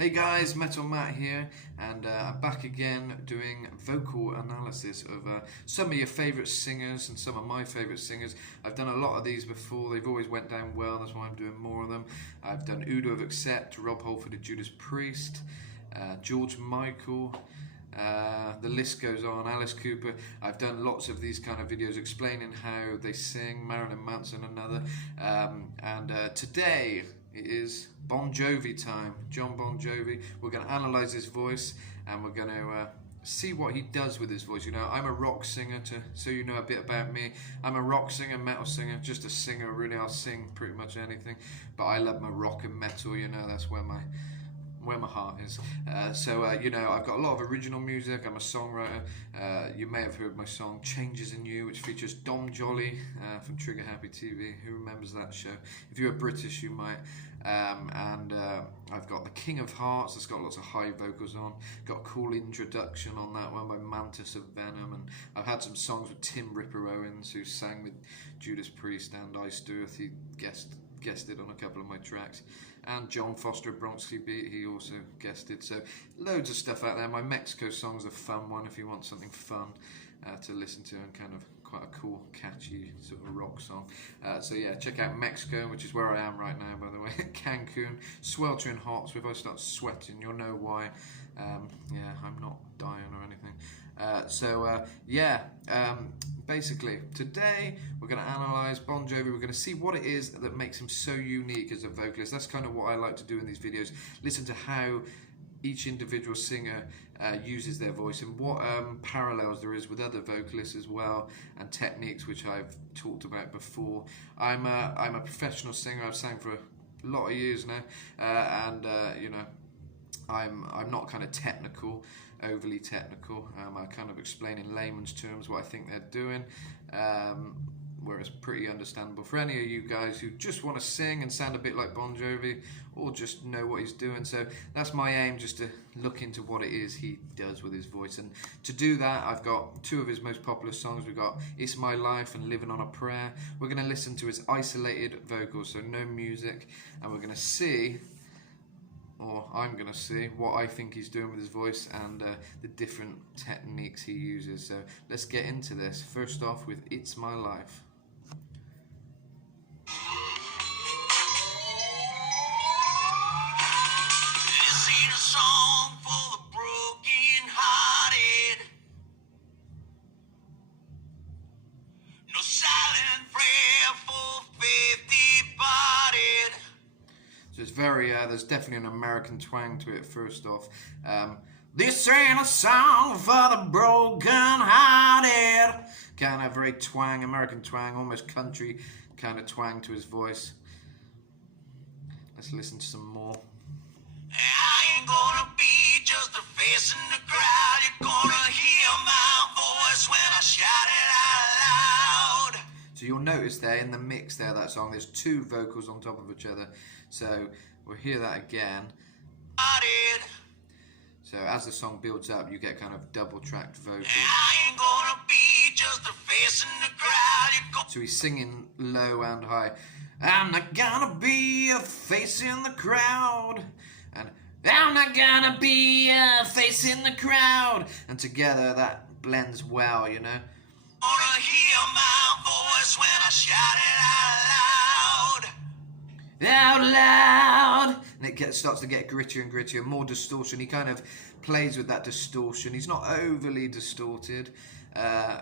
Hey guys, Metal Matt here, and I'm back again doing vocal analysis of some of your favourite singers and some of my favourite singers. I've done a lot of these before, they've always went down well, that's why I'm doing more of them. I've done Udo of Accept, Rob Halford of Judas Priest, George Michael, the list goes on, Alice Cooper. I've done lots of these kind of videos explaining how they sing, Marilyn Manson another, and today it is Bon Jovi time, John Bon Jovi. We're going to analyse his voice and we're going to see what he does with his voice. You know, I'm a rock singer, so you know a bit about me. I'm a rock singer, metal singer, just a singer really. I'll sing pretty much anything, but I love my rock and metal, you know, that's where my heart is. You know, I've got a lot of original music. I'm a songwriter. You may have heard my song Changes in You, which features Dom Jolly from Trigger Happy TV. Who remembers that show? If you're British, you might. I've got The King of Hearts, that's got lots of high vocals on. Got a cool introduction on that one by Mantis of Venom. And I've had some songs with Tim Ripper Owens, who sang with Judas Priest and Iced Earth. He guested on a couple of my tracks. And John Foster of Bronxy Beat, he also guested. So loads of stuff out there. My Mexico song's a fun one if you want something fun to listen to and kind of quite a cool, catchy sort of rock song. So yeah, check out Mexico, which is where I am right now, by the way. Cancun, sweltering hot, so if I start sweating, you'll know why. Yeah, I'm not dying or anything. Basically, today we're going to analyse Bon Jovi. We're going to see what it is that makes him so unique as a vocalist. That's kind of what I like to do in these videos. Listen to how each individual singer uses their voice and what parallels there is with other vocalists as well, and techniques which I've talked about before. I'm a professional singer. I've sang for a lot of years now, you know, I'm not kind of overly technical. I kind of explain in layman's terms what I think they're doing, where it's pretty understandable for any of you guys who just want to sing and sound a bit like Bon Jovi, or just know what he's doing. So that's my aim, just to look into what it is he does with his voice. And to do that, I've got two of his most popular songs. We've got It's My Life and Living on a Prayer. We're going to listen to his isolated vocals, so no music, and we're going to see, or I'm going to see, what I think he's doing with his voice and the different techniques he uses. So let's get into this. First off with It's My Life. This ain't a song for the broken-hearted. No silent prayer for faith departed. So it's very, there's definitely an American twang to it, first off. This ain't a song for the broken-hearted. Kind of very twang, American twang, almost country kind of twang to his voice. Let's listen to some more. I ain't gonna be just a face in the crowd. You're gonna hear my voice when I shout it out loud. So you'll notice there in the mix there, that song, there's two vocals on top of each other. So we'll hear that again. So as the song builds up, you get kind of double-tracked vocals. I ain't gonna be just a face in the crowd. So he's singing low and high. I'm not gonna be a face in the crowd. And I'm not gonna be a face in the crowd. And together that blends well, you know. Gonna hear my voice when I shout it Out loud. And it starts to get grittier and grittier, more distortion. He kind of plays with that distortion. He's not overly distorted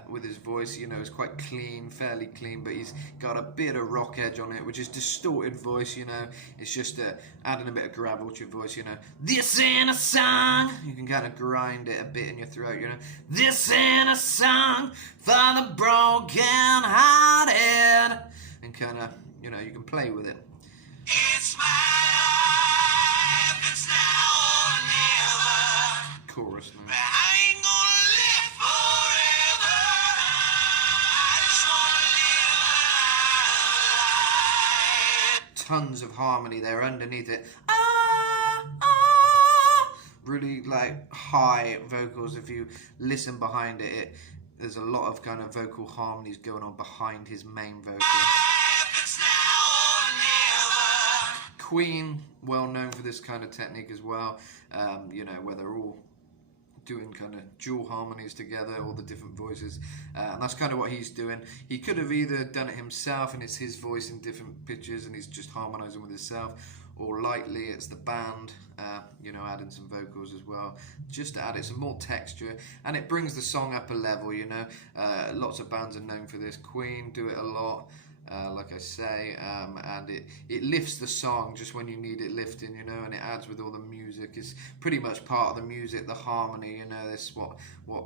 with his voice, you know, it's quite clean, fairly clean, but he's got a bit of rock edge on it, which is distorted voice, you know. It's just adding a bit of gravel to your voice, you know. This ain't a song. You can kind of grind it a bit in your throat, you know. This ain't a song for the broken-hearted. And kind of, you know, you can play with it. It's my life, it's now or never. Chorus now. I ain't gonna live forever. I just wanna live my life. Tons of harmony there underneath it. Really like high vocals. If you listen behind it, there's a lot of kind of vocal harmonies going on behind his main vocal. Queen, well known for this kind of technique as well, you know, where they're all doing kind of dual harmonies together, all the different voices, and that's kind of what he's doing. He could have either done it himself and it's his voice in different pitches and he's just harmonizing with himself, or lightly it's the band, you know, adding some vocals as well, just to add it some more texture, and it brings the song up a level, you know. Lots of bands are known for this. Queen do it a lot, like I say, and it lifts the song just when you need it lifting, you know, and it adds with all the music. It's pretty much part of the music, the harmony, you know. This what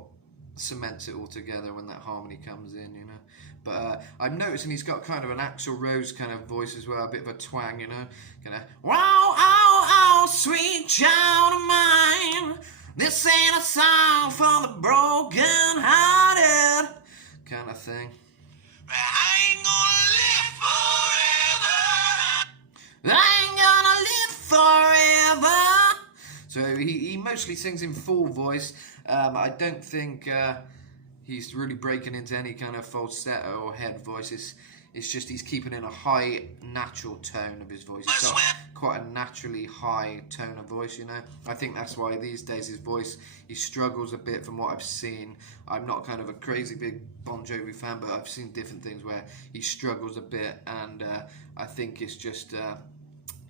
cements it all together when that harmony comes in, you know. But I'm noticing he's got kind of an Axl Rose kind of voice as well, a bit of a twang, you know, kind of wow, oh, oh, sweet child of mine, this ain't a song for the broken hearted kind of thing. I ain't gonna live forever. I ain't gonna live forever. So he mostly sings in full voice. I don't think he's really breaking into any kind of falsetto or head voice. It's just he's keeping in a high natural tone of his voice. He's got quite a naturally high tone of voice, you know. I think that's why these days his voice, he struggles a bit from what I've seen. I'm not kind of a crazy big Bon Jovi fan, but I've seen different things where he struggles a bit, and I think it's just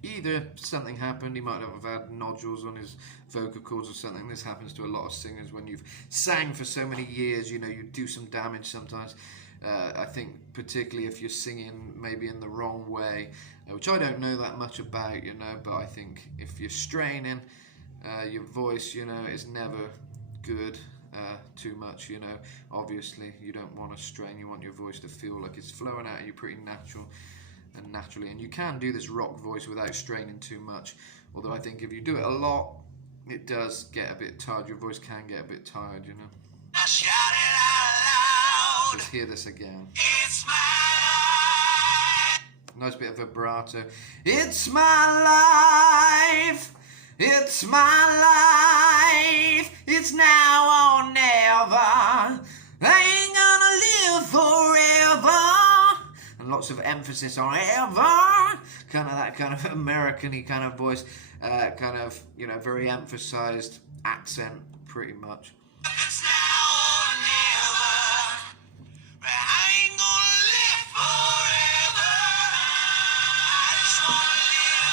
either something happened, he might not have had nodules on his vocal cords or something. This happens to a lot of singers when you've sang for so many years, you know, you do some damage sometimes. I think particularly if you're singing maybe in the wrong way, which I don't know that much about, you know, but I think if you're straining your voice, you know, is never good too much, you know. Obviously, you don't want to strain, you want your voice to feel like it's flowing out of you pretty natural and naturally, and you can do this rock voice without straining too much, although I think if you do it a lot, it does get a bit tired. Your voice can get a bit tired, you know. I shout it out loud. Let's hear this again. It's my Nice bit of vibrato. It's my life. It's my life. It's now or never. I ain't gonna live forever. And lots of emphasis on ever. Kind of that kind of American-y kind of voice. Kind of, you know, very emphasized accent, pretty much. It's now or never. I ain't gonna live forever. I just wanna live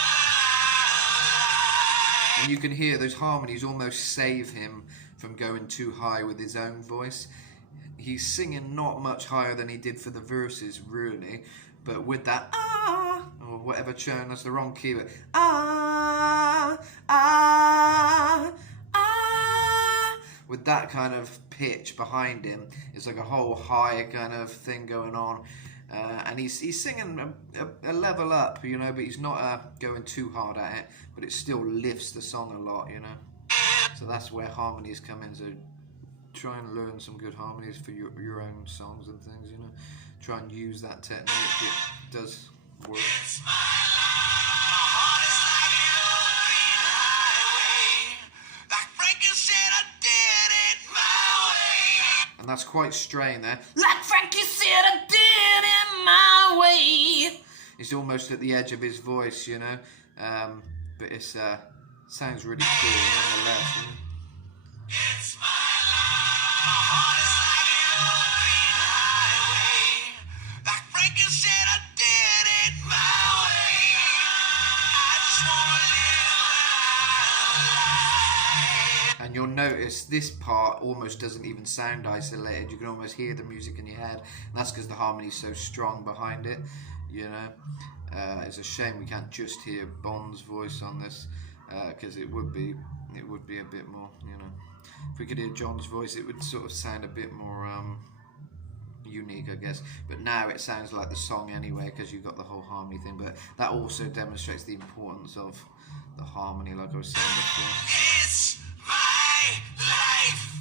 life. And you can hear those harmonies almost save him from going too high with his own voice. He's singing not much higher than he did for the verses, really, but with that ah, or whatever tone, that's the wrong key, but ah, ah, ah, with that kind of pitch behind him, it's like a whole high kind of thing going on, and he's singing a level up, you know, but he's not going too hard at it, but it still lifts the song a lot, you know. So that's where harmonies come in. So try and learn some good harmonies for your own songs and things, you know. Try and use that technique. It does work. It's my life. My heart is like an open highway. Like Frankie said, I did it my way. And that's quite strained there. Like Frankie said, I did it my way. It's almost at the edge of his voice, you know. But it's sounds really cool nonetheless, you know. It's my life. My heart is like an open highway. Like Frankie said, I did it my way. I just wanna live life. And you'll notice this part almost doesn't even sound isolated. You can almost hear the music in your head. And that's because the harmony's so strong behind it, you know. It's a shame we can't just hear Bond's voice on this, because it would be a bit more, you know. If we could hear John's voice, it would sort of sound a bit more unique, I guess. But now it sounds like the song anyway, because you've got the whole harmony thing. But that also demonstrates the importance of the harmony, like I was saying before. It's my life.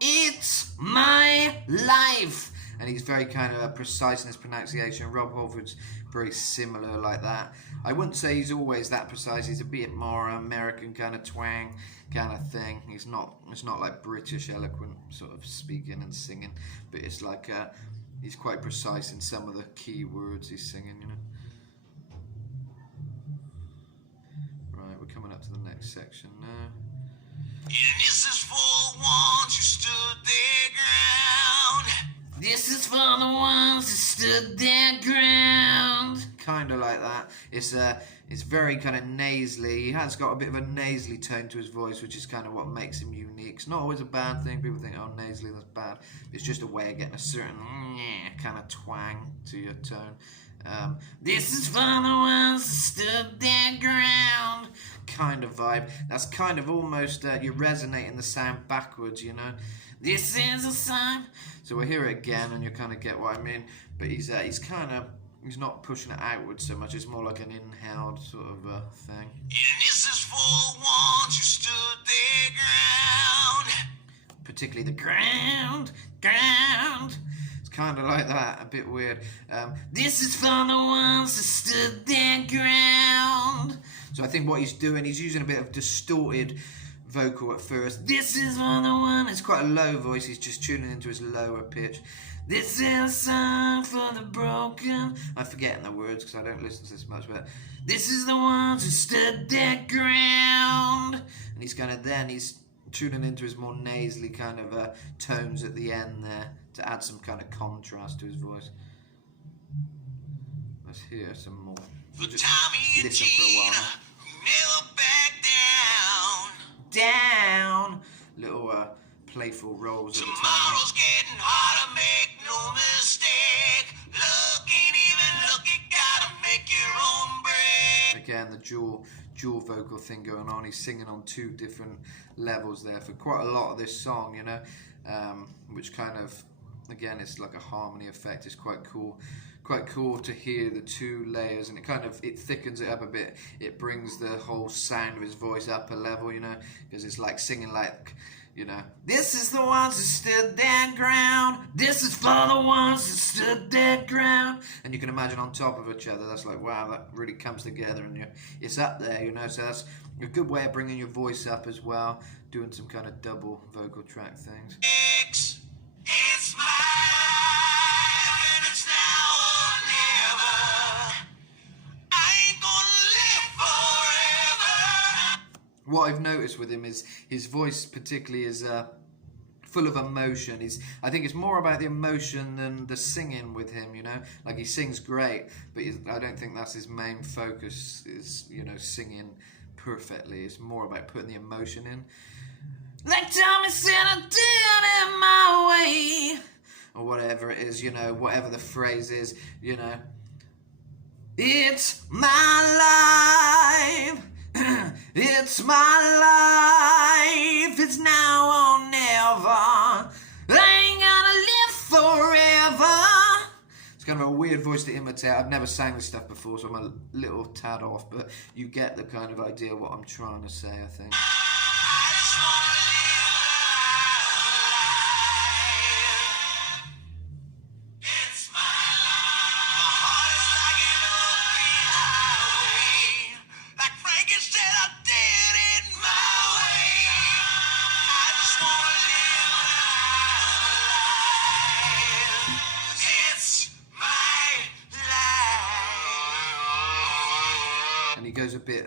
It's my life. And he's very kind of precise in his pronunciation. Rob Halford's very similar like that. I wouldn't say he's always that precise. He's a bit more American kind of twang kind of thing. It's not like British eloquent sort of speaking and singing, but it's like he's quite precise in some of the key words he's singing, you know. to the next section now. And this is for once you stood their ground. This is for the ones who stood their ground. Kind of like that. It's very kind of nasally. He has got a bit of a nasally tone to his voice, which is kind of what makes him unique. It's not always a bad thing. People think, oh, nasally, that's bad. It's just a way of getting a certain kind of twang to your tone. This is for the ones who stood their ground. Kind of vibe. That's kind of almost, you're resonating the sound backwards, you know. This is a song. So we'll hear it again and you'll kind of get what I mean. But he's not pushing it outwards so much. It's more like an inhaled sort of thing. And this is for once you stood their ground. Particularly the ground. It's kind of like that, a bit weird. This is for the ones who stood their ground. So I think what he's doing, he's using a bit of distorted vocal at first. This is for the one. It's quite a low voice. He's just tuning into his lower pitch. This is a song for the broken. I'm forgetting the words because I don't listen to this much, but this is the ones who stood their ground. And he's he's tuning into his more nasally kind of tones at the end there to add some kind of contrast to his voice. Let's hear some more. For Just Tommy and listen for a while. Gina, who never back down. Down. Little playful rolls at the time. Tomorrow's getting harder, make no mistake. Look ain't even look, you gotta make your own break. Again, the dual vocal thing going on. He's singing on two different levels there for quite a lot of this song, you know, which kind of, again, it's like a harmony effect. It's quite cool to hear the two layers, and it thickens it up a bit. It brings the whole sound of his voice up a level, you know, because it's like singing like, you know, this is the ones who stood their ground. This is for the ones who stood their ground. And you can imagine on top of each other. That's like, wow, that really comes together, and it's up there, you know. So that's a good way of bringing your voice up as well, doing some kind of double vocal track things. It's my life, and it's now or never. I ain't gonna live forever. What I've noticed with him is his voice particularly is full of emotion. I think it's more about the emotion than the singing with him, you know. Like, he sings great, but I don't think that's his main focus, is, you know, singing perfectly. It's more about putting the emotion in. Like Tommy said, I did it my way. Or whatever it is, you know, whatever the phrase is, you know. It's my life. It's my life. It's now or never. I ain't gonna live forever. It's kind of a weird voice to imitate. I've never sang this stuff before, so I'm a little tad off, but you get the kind of idea what I'm trying to say, I think. And he goes a bit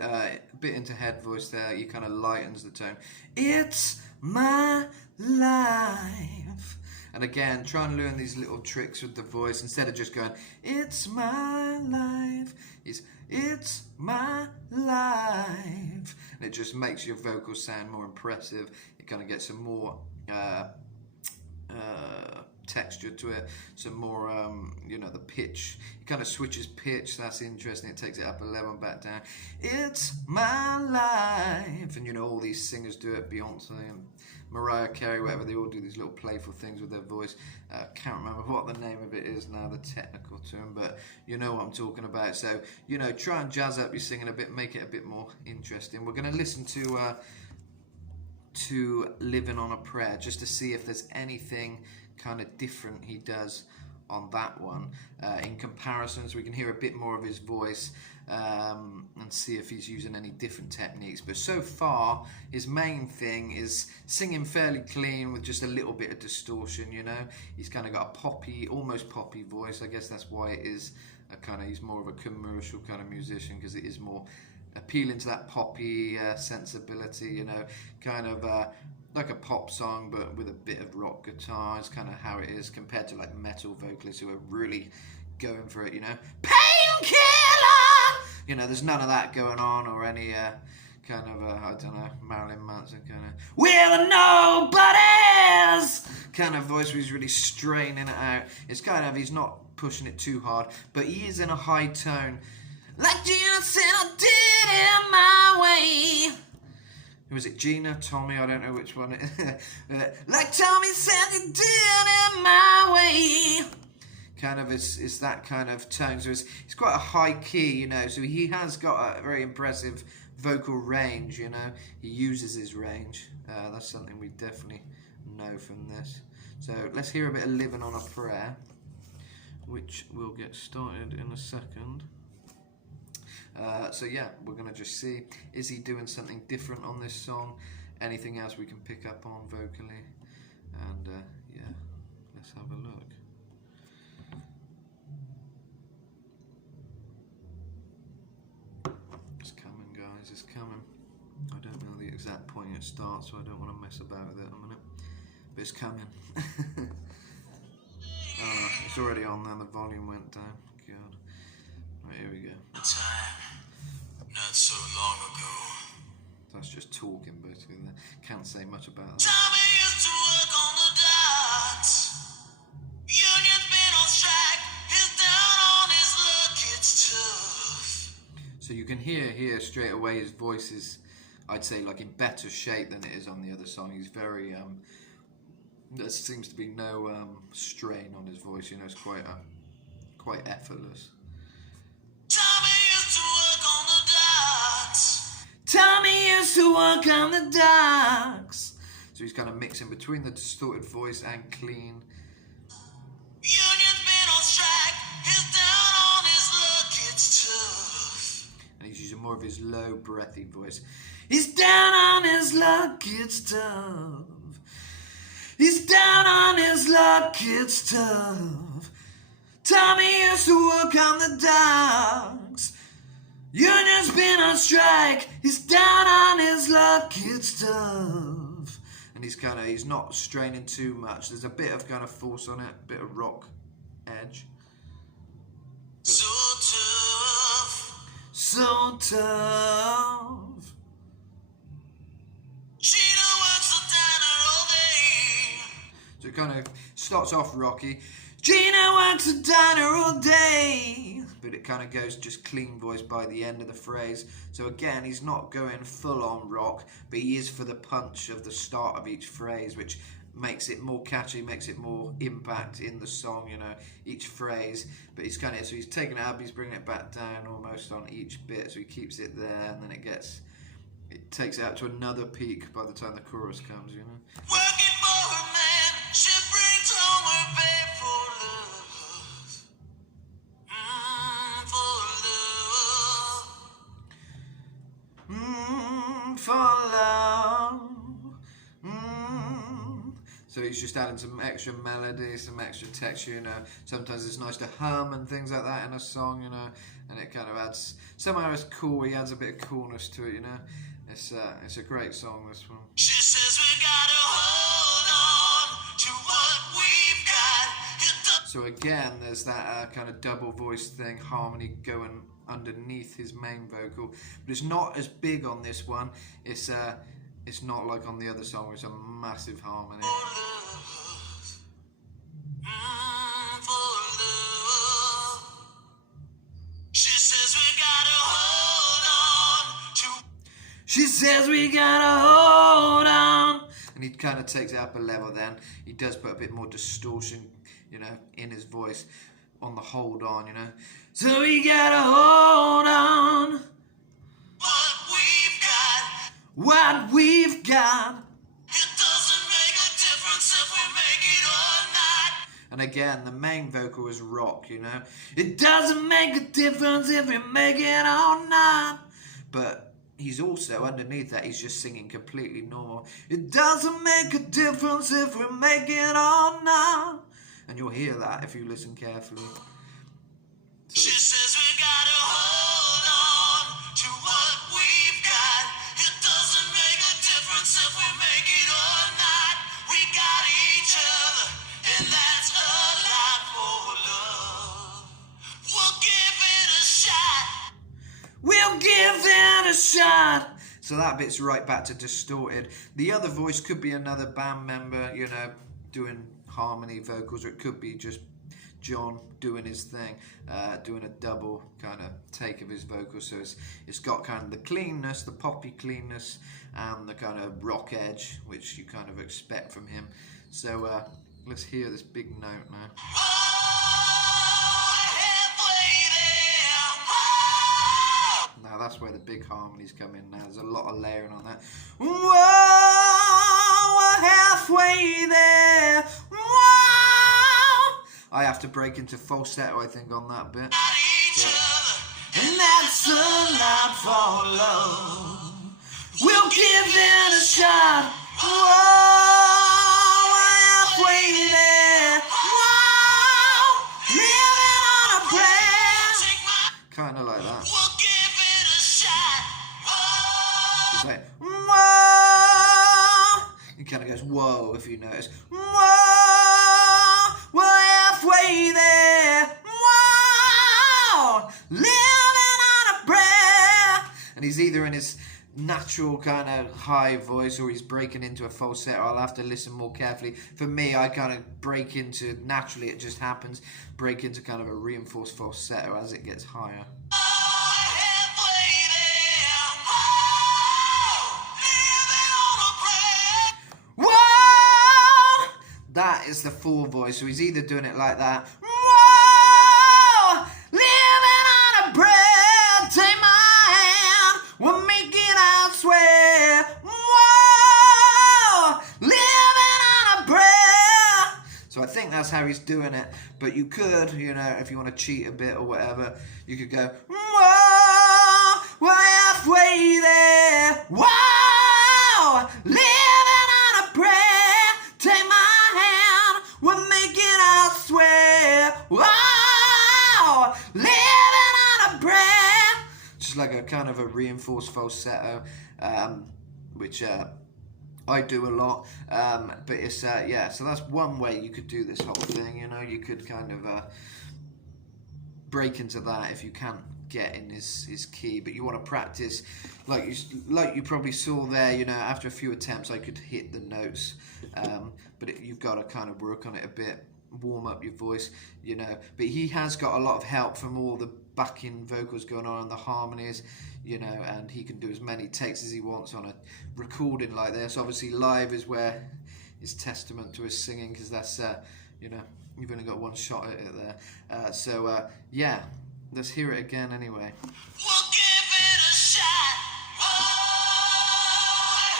into head voice there. He kind of lightens the tone. It's my life. And again, try and learn these little tricks with the voice instead of just going, it's my life. It's my life. And it just makes your vocals sound more impressive. It kind of gets some more texture to it, some more, you know, the pitch. It kind of switches pitch. That's interesting. It takes it up a level and back down. It's my life. And, you know, all these singers do it. Beyonce and Mariah Carey, whatever, they all do these little playful things with their voice. Can't remember what the name of it is now, the technical term, but you know what I'm talking about. So, you know, try and jazz up your singing a bit, make it a bit more interesting. We're going to listen to Living on a Prayer just to see if there's anything kind of different he does on that one in comparison, so we can hear a bit more of his voice and see if he's using any different techniques. But so far, his main thing is singing fairly clean with just a little bit of distortion, you know. He's kind of got a poppy, almost poppy voice. I guess that's why it is a kind of, he's more of a commercial kind of musician, because it is more appealing to that poppy sensibility, you know, kind of like a pop song but with a bit of rock guitar. It's kind of how it is compared to like metal vocalists who are really going for it, you know. Painkiller! You know, there's none of that going on, or any kind of, I don't know, Marilyn Manson kind of, we're the nobodies kind of voice where he's really straining it out. It's kind of, he's not pushing it too hard, but he is in a high tone. Like Gina said, I did it my way. Who was it? Gina? Tommy? I don't know which one it is. Like Tommy said, he did it my way. Kind of, it's that kind of tone. So it's quite a high key, you know. So he has got a very impressive vocal range, you know. He uses his range. That's something we definitely know from this. So let's hear a bit of Living on a Prayer, which we'll get started in a second. So yeah, we're going to just see, is he doing something different on this song? Anything else we can pick up on vocally? And yeah, let's have a look. It's coming, guys, it's coming. I don't know the exact point it starts, so I don't want to mess about with it a minute. But it's coming. Oh, it's already on now, the volume went down. God. Right, here we go. Not so long ago. That's just talking, basically. Can't say much about that. Tommy used to work on the docks. Union's been on strike. He's down on his luck. It's tough. So you can hear here straight away his voice is, I'd say, like in better shape than it is on the other song. He's very, there seems to be no strain on his voice. You know, it's quite effortless. Tommy used to work on the docks. Tommy used to work on the docks. So he's kind of mixing between the distorted voice and clean. Union's been on strike. He's down on his luck. It's tough. And he's using more of his low, breathy voice. He's down on his luck, it's tough. He's down on his luck, it's tough. Tommy used to work on the docks. Union's been on strike. He's down on his luck, it's tough. And he's not straining too much. There's a bit of kind of force on it, a bit of rock edge. So tough. So tough. Gina works the diner all day. So it kind of starts off rocky. Gina works a diner all day. But it kind of goes just clean voice by the end of the phrase. So again, he's not going full on rock, but he is for the punch of the start of each phrase, which makes it more catchy, makes it more impact in the song, you know, each phrase. But he's kind of, so he's taking it up, he's bringing it back down almost on each bit. So he keeps it there, and then it takes it out to another peak by the time the chorus comes, you know. Working for her man, she brings home her pay for love. For love. So he's just adding some extra melody, some extra texture, you know. Sometimes it's nice to hum and things like that in a song, you know, and it kind of adds, somehow it's cool, he adds a bit of coolness to it, you know. It's a great song, this one. She says we gotta hold on to what we've got. So again, there's that kind of double voice thing, harmony going underneath his main vocal, but it's not as big on this one. It's not like on the other song, where it's a massive harmony. She says we gotta hold on to. She says we gotta hold on. And he kind of takes it up a level then. He does put a bit more distortion, you know, in his voice on the hold on, you know. So we gotta hold on. What we've got. It doesn't make a difference if we make it or not. And again, the main vocal is rock, you know. It doesn't make a difference if we make it or not. But he's also, underneath that, he's just singing completely normal. It doesn't make a difference if we make it or not. And you'll hear that if you listen carefully. She says we gotta hold on to what difference if we make it or not. We got each other, and that's a lot for love. We'll give it a shot. We'll give it a shot. So that bit's right back to distorted. The other voice could be another band member, you know, doing harmony vocals, or it could be just John doing his thing, doing a double kind of take of his vocals. So it's got kind of the cleanness, the poppy cleanness, and the kind of rock edge, which you kind of expect from him. So let's hear this big note now. Now that's where the big harmonies come in now. There's a lot of layering on that. Whoa, we're halfway there. Whoa. I have to break into falsetto, I think, on that bit. And that's a lot for love. We'll give it a shot. Whoa, we're halfway there. Whoa, living on a prayer. Kind of like that. It's like, whoa. It kind of goes, whoa, if you notice. Whoa, we're halfway there. Whoa, living on a prayer. And he's either in his natural kind of high voice or he's breaking into a falsetto. I'll have to listen more carefully. For me, I kind of break into, naturally it just happens, break into kind of a reinforced falsetto as it gets higher. That is the full voice, so he's either doing it like that. Whoa! Living on a bread, take my hand, we'll make it, I swear. Whoa! Living on a bread. So I think that's how he's doing it, but you could, you know, if you want to cheat a bit or whatever, you could go, whoa! We're halfway there. Whoa! Living on a bread, take my we'll make it, I swear. Wow, living on a breath. Just like a kind of a reinforced falsetto, which I do a lot. But it's yeah. So that's one way you could do this whole thing. You know, you could kind of break into that if you can't get in his key, but you want to practice. Like you probably saw there, you know, after a few attempts I could hit the notes, but you've got to kind of work on it a bit, warm up your voice, you know. But he has got a lot of help from all the backing vocals going on and the harmonies, you know, and he can do as many takes as he wants on a recording like this. Obviously live is where it's testament to his singing, because that's you know, you've only got one shot at it there. So yeah, let's hear it again anyway. We'll give it a shot. Oh,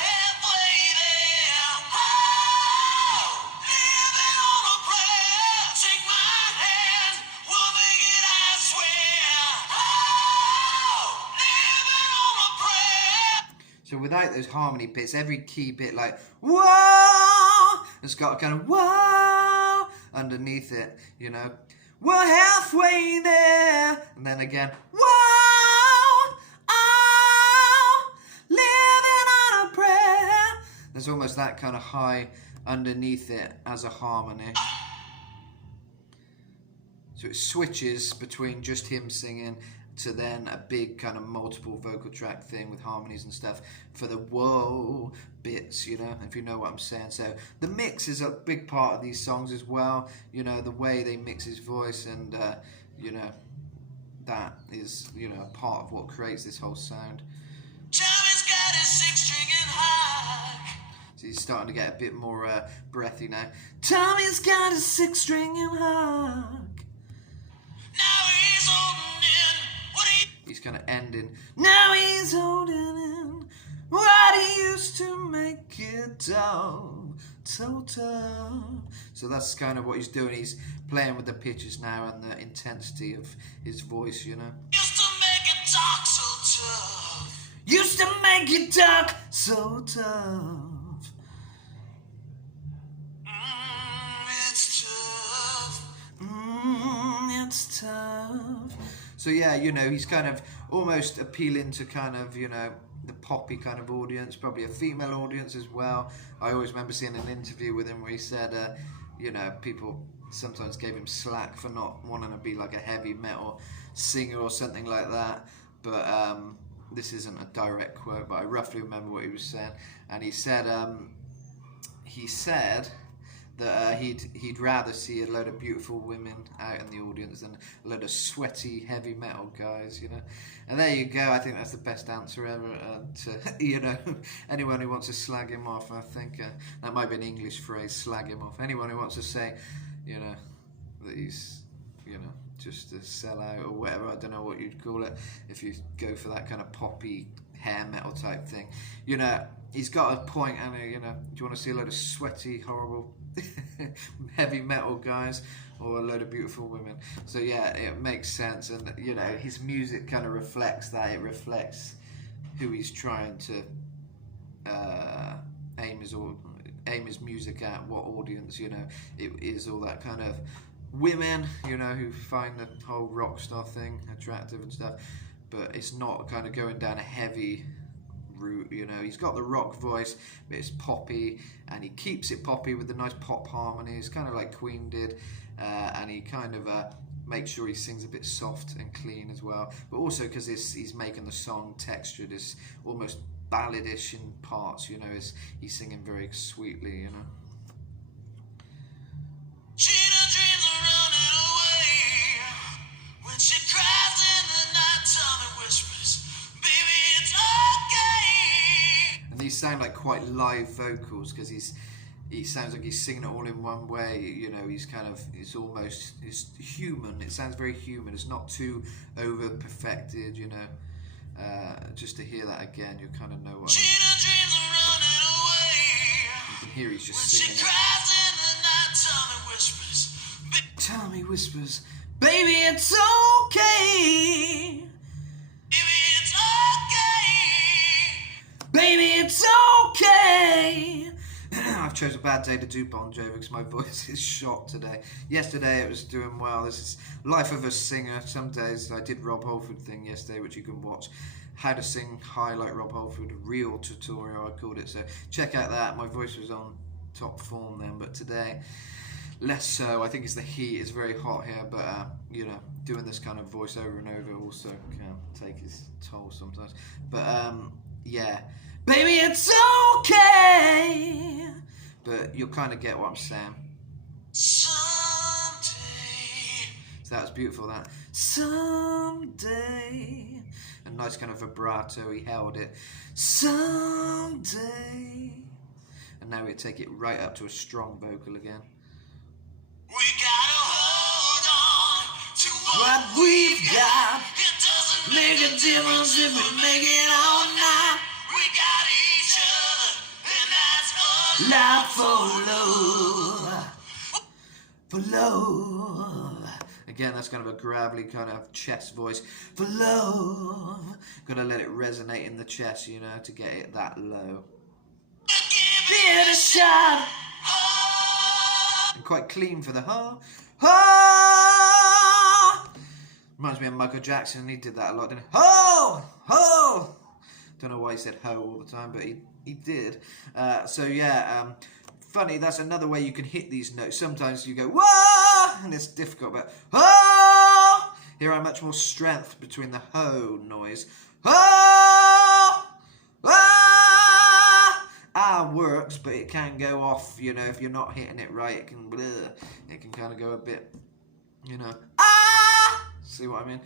halfway there. Oh, living on a prayer. Take my hand, we'll make it, I swear. Oh, living on a prayer. So without those harmony bits, every key bit like whoa, it's got a kind of whoa underneath it, you know. We're halfway there, and then again, whoa, oh, living on a prayer. There's almost that kind of high underneath it as a harmony. So it switches between just him singing to then a big kind of multiple vocal track thing with harmonies and stuff for the whoa bits, you know, if you know what I'm saying. So the mix is a big part of these songs as well, you know, the way they mix his voice, and you know, that is, you know, a part of what creates this whole sound. Jovi's got his six-string and high. So he's starting to get a bit more breathy now. Tommy's got a six-string and hark. Now he's holding in what He's kind of ending. Now he's holding in what he used to make it tough, so tough. So that's kind of what he's doing. He's playing with the pitches now and the intensity of his voice, you know. used to make it talk so tough. Used to make it talk so tough. It's tough. It's tough. So yeah, you know, he's kind of almost appealing to kind of, you know, the poppy kind of audience, probably a female audience as well. I always remember seeing an interview with him where he said, you know, people sometimes gave him slack for not wanting to be like a heavy metal singer or something like that. But this isn't a direct quote, but I roughly remember what he was saying. And he said that he'd rather see a load of beautiful women out in the audience than a load of sweaty heavy metal guys, you know. And there you go. I think that's the best answer ever to, you know, anyone who wants to slag him off. I think that might be an English phrase, slag him off. Anyone who wants to say, you know, that he's, you know, just a sellout or whatever, I don't know what you'd call it, if you go for that kind of poppy hair metal type thing. You know, he's got a point, and you know, do you want to see a load of sweaty, horrible heavy metal guys or a load of beautiful women? So yeah, it makes sense, and you know, his music kind of reflects that. It reflects who he's trying to aim his music at, what audience, you know. It is all that kind of women, you know, who find the whole rock star thing attractive and stuff, but it's not kind of going down a heavy route, you know. He's got the rock voice, but it's poppy, and he keeps it poppy with the nice pop harmonies, kind of like Queen did, and he kind of makes sure he sings a bit soft and clean as well, but also because he's making the song textured, it's almost balladish in parts, you know. He's singing very sweetly, you know. Gina dreams of running away. When she cries in the night, Tommy whispers, baby, it's okay. And these sound like quite live vocals, because he sounds like he's singing it all in one way, you know. He's kind of, it's human. It sounds very human. It's not too over perfected, you know. Just to hear that again, you kind of know what I mean. Gina dreams of running away. You can hear he's just When she singing it. cries in the night, Tommy whispers, Tommy whispers, baby, it's okay. baby, it's okay. Baby, it's okay. I've chosen a bad day to do Bon Jovi because my voice is shot today. Yesterday it was doing well. This is life of a singer. Some days I did Rob Halford thing yesterday, which you can watch. How to sing high like Rob Halford, a real tutorial I called it. So check out that. My voice was on top form then, but today less so. I think it's the heat. It's very hot here, but you know, doing this kind of voice over and over also can take its toll sometimes. But yeah, baby, it's okay. But you'll kind of get what I'm saying. Someday. So that was beautiful, that. Someday. A nice kind of vibrato, he held it. Someday. And now we take it right up to a strong vocal again. We gotta hold on to What we've got. It doesn't Make a difference if we make it all night. We got each other, and that's all. Life for love. For love. Again, that's kind of a gravelly kind of chest voice. For love. Gotta let it resonate in the chest, you know, to get it that low. Give Give it a shot. Oh, And quite clean for the ho. Ho! Reminds me of Michael Jackson. He did that a lot, didn't he? Ho! Ho! Don't know why he said ho all the time, but he did. So yeah, funny, that's another way you can hit these notes. Sometimes you go, whoa! And it's difficult, but ho! Here I have much more strength between the ho noise. Ho! Ah works, but it can go off, you know, if you're not hitting it right, it can blur. It can kind of go a bit, you know, see what I mean?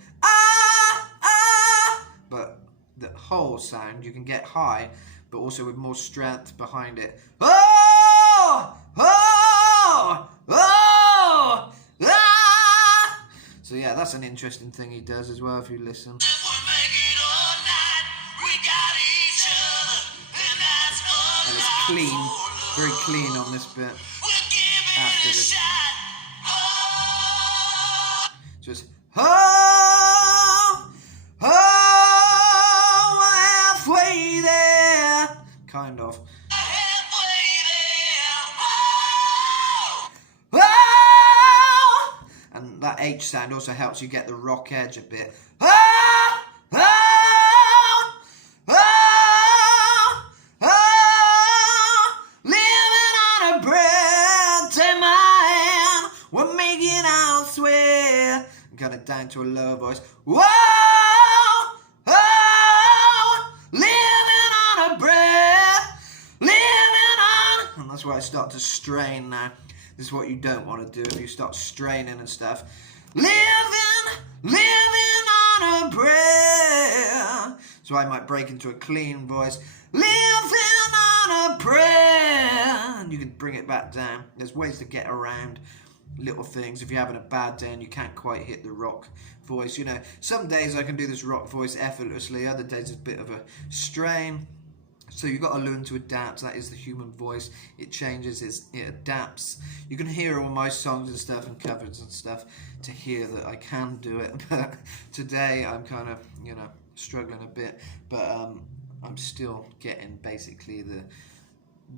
But the whole sound, you can get high, but also with more strength behind it. Oh! Oh! Oh! Ah! So yeah, that's an interesting thing he does as well, if you listen. if we make it all night, we got each other, and that's all. And it's clean, very clean on this bit. We'll give After it a this. shot. Oh, Just oh, oh, halfway there, kind of. halfway there. Oh, Oh! And that H sound also helps you get the rock edge a bit. Oh, oh, oh. kind of down to a lower voice. Whoa, oh, living on a breath, living on. And that's where I start to strain now. This is what you don't want to do if you start straining and stuff. Living on a prayer. So I might break into a clean voice. Living on a prayer. And you can bring it back down. There's ways to get around little things. If you're having a bad day and you can't quite hit the rock voice, you know, some days I can do this rock voice effortlessly, other days it's a bit of a strain. So you've got to learn to adapt. That is the human voice. It changes, it adapts. You can hear all my songs and stuff and covers and stuff to hear that I can do it. But today I'm kind of, you know, struggling a bit. But I'm still getting basically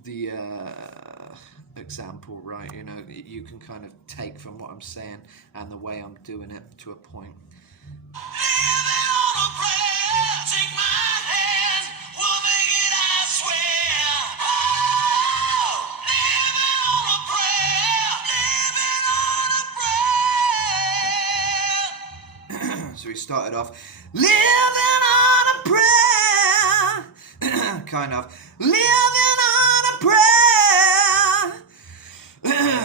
the example right. You know, you can kind of take from what I'm saying and the way I'm doing it to a point. So we started off living on a prayer, kind of living on a prayer.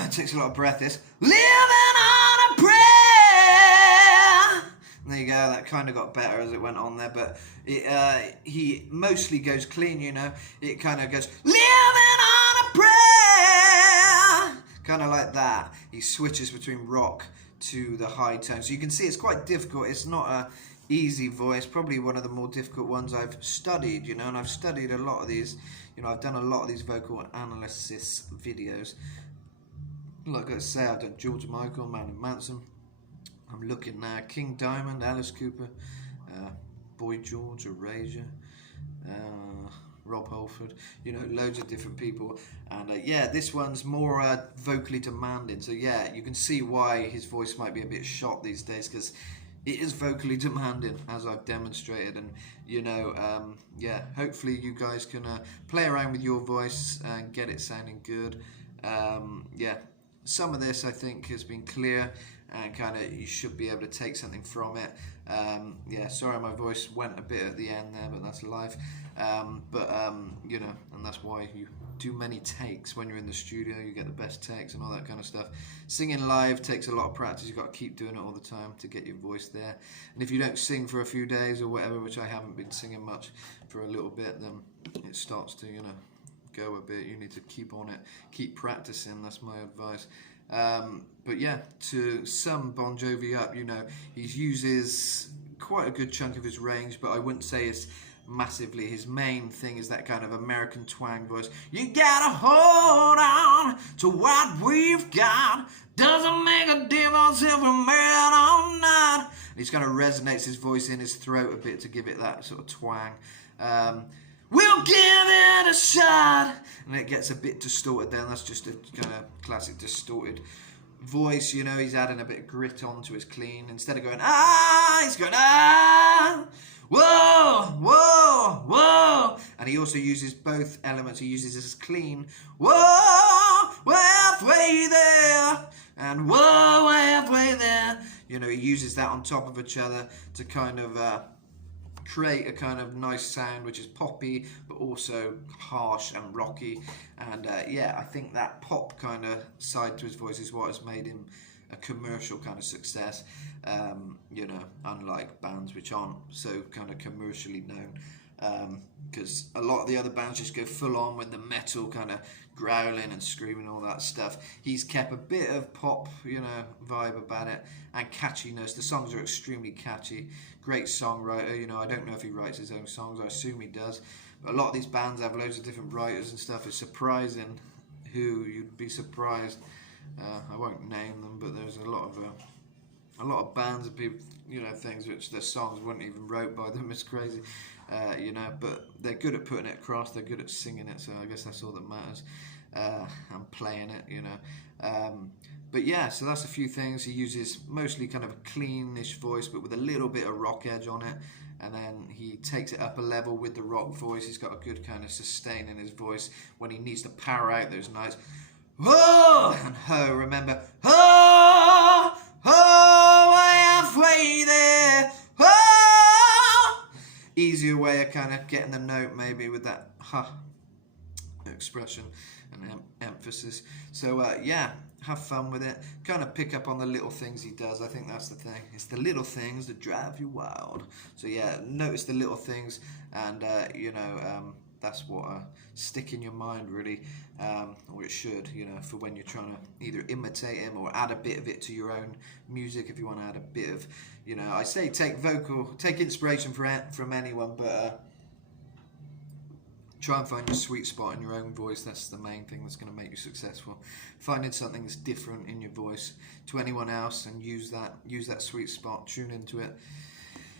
Takes a lot of breath. This living on a prayer. There you go. That kind of got better as it went on there, but he mostly goes clean. You know, it kind of goes living on a prayer, kind of like that. He switches between rock to the high tone, so you can see it's quite difficult. It's not a easy voice, probably one of the more difficult ones I've studied, you know, and I've studied a lot of these, you know, I've done a lot of these vocal analysis videos. Like I say, I've done George Michael, Marilyn Manson, I'm looking now, King Diamond, Alice Cooper, Boy George, Erasure, Rob Halford, you know, loads of different people. And yeah, this one's more vocally demanding. So yeah, you can see why his voice might be a bit shot these days, because it is vocally demanding, as I've demonstrated. And you know, yeah, hopefully you guys can play around with your voice and get it sounding good. Yeah, some of this I think has been clear, and kind of you should be able to take something from it. Yeah, sorry my voice went a bit at the end there, but that's life. You know, and that's why you do many takes when you're in the studio. You get the best takes and all that kind of stuff. Singing live takes a lot of practice. You've got to keep doing it all the time to get your voice there. And if you don't sing for a few days or whatever, which I haven't been singing much for a little bit, then it starts to, you know, go a bit. You need to keep on it, keep practicing. That's my advice. But yeah, to sum Bon Jovi up, you know, he uses quite a good chunk of his range, but I wouldn't say it's massively. His main thing is that kind of American twang voice. You gotta hold on to what we've got. Doesn't make a difference if we're married or not. And he's kind of resonates his voice in his throat a bit to give it that sort of twang. We'll give it a shot. And it gets a bit distorted then. That's just a kind of classic distorted voice, you know. He's adding a bit of grit onto his clean. Instead of going, ah, he's going, ah, whoa, whoa, whoa. And he also uses both elements. He uses his clean, whoa, we're halfway there. And whoa, we're halfway there. You know, he uses that on top of each other to kind of create a kind of nice sound, which is poppy but also harsh and rocky. And yeah, I think that pop kind of side to his voice is what has made him a commercial kind of success, you know, unlike bands which aren't so kind of commercially known, because a lot of the other bands just go full on with the metal kind of growling and screaming, all that stuff. He's kept a bit of pop, you know, vibe about it, and catchiness. The songs are extremely catchy. Great songwriter, you know. I don't know if he writes his own songs, I assume he does, but a lot of these bands have loads of different writers and stuff. It's surprising who, you'd be surprised. I won't name them, but there's a lot of bands and people, you know, things which their songs weren't even wrote by them. It's crazy, you know, but they're good at putting it across, they're good at singing it, so I guess that's all that matters, and playing it, you know. But yeah, so that's a few things. He uses mostly kind of a cleanish voice, but with a little bit of rock edge on it, and then he takes it up a level with the rock voice. He's got a good kind of sustain in his voice when he needs to power out those notes. Oh, and ho, remember, oh, oh, way easier way of kind of getting the note, maybe with that ha expression and emphasis. So yeah, have fun with it. Kind of pick up on the little things he does. I think that's the thing. It's the little things that drive you wild. So yeah, notice the little things, and that's what stick in your mind, really, or it should, for when you're trying to either imitate him or add a bit of it to your own music. If you want to add a bit of, I say take inspiration from anyone, but try and find your sweet spot in your own voice. That's the main thing that's going to make you successful. Finding something that's different in your voice to anyone else, and use that sweet spot, tune into it.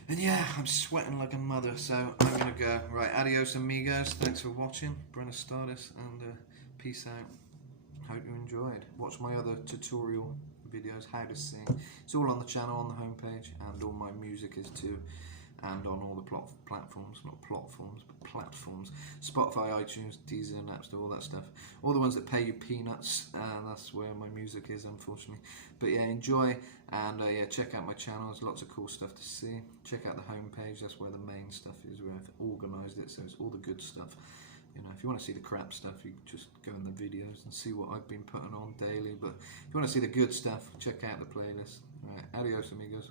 And yeah, I'm sweating like a mother, so I'm going to go. Right, adios amigos. Thanks for watching. Brenna Stardust, and peace out. Hope you enjoyed. Watch my other tutorial videos, how to sing. It's all on the channel, on the homepage, and all my music is too. And on all the platforms, not platforms, but platforms. Spotify, iTunes, Deezer, Napster, all that stuff. All the ones that pay you peanuts, and that's where my music is, unfortunately. But yeah, enjoy, and yeah, check out my channel. There's lots of cool stuff to see. Check out the homepage. That's where the main stuff is, where I've organised it, so it's all the good stuff. If you want to see the crap stuff, you just go in the videos and see what I've been putting on daily. But if you want to see the good stuff, check out the playlist. All right, adios, amigos.